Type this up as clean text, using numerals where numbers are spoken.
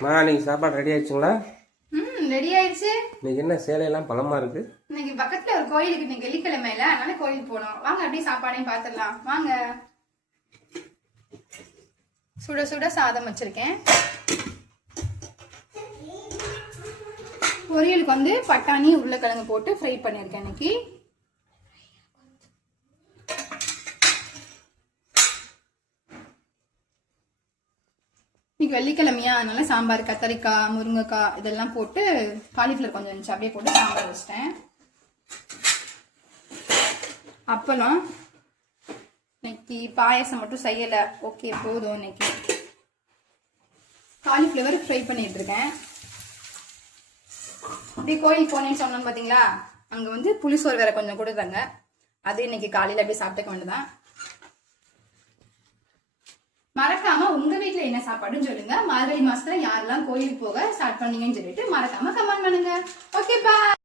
இன்னைக்கு சாப்பாடு ready ஆயிடுச்சுங்களா? Ready ஆயிடுச்சு. இன்னைக்கு என்ன சேலையெல்லாம் பலமா இருக்கு? இன்னைக்கு பக்கத்துல ஒரு கோயிலுக்கு இன்னைக்கு வெள்ளிக்கிழமையில, அதனால கோயிலுக்கு போனோம். வாங்க அப்படியே சாப்பாடையும் பாத்துடலாம் வாங்க. சுட சுட சாதம் வச்சிருக்கேன். பொரியலுக்கு வந்து பட்டாணி உருளைக்கிழங்கு போட்டு ஃப்ரை பண்ணியிருக்கேன் இன்னைக்கு. இன்னைக்கு வெள்ளிக்கிழமையா, அதனால சாம்பார் கத்தரிக்காய் முருங்கைக்காய் இதெல்லாம் போட்டு காலிஃப்ளவர் கொஞ்சம் இருந்துச்சு அப்படியே போட்டு சாம்பார் வச்சிட்டேன். அப்பளம். இன்னைக்கு பாயசம் மட்டும் செய்யல. ஓகே போதும். இன்னைக்கு காலிஃப்ளவர் ஃப்ரை பண்ணிட்டு இருக்கேன். அப்படியே கோயிலுக்கு போனேன்னு சொன்னோம் பாத்தீங்களா, அங்க வந்து புளிசோறு வேற கொஞ்சம் கொடுத்தாங்க. அது இன்னைக்கு காலையில அப்படியே சாப்பிட்டுக்க வேண்டியதான். மறக்காம உங்க வீட்டுல என்ன சாப்பாடுன்னு சொல்லுங்க. மார்கழி மாசத்துல யாரெல்லாம் கோயிலுக்கு போக ஸ்டார்ட் பண்ணீங்கன்னு சொல்லிட்டு மறக்காம கமெண்ட் பண்ணுங்க. Okay bye.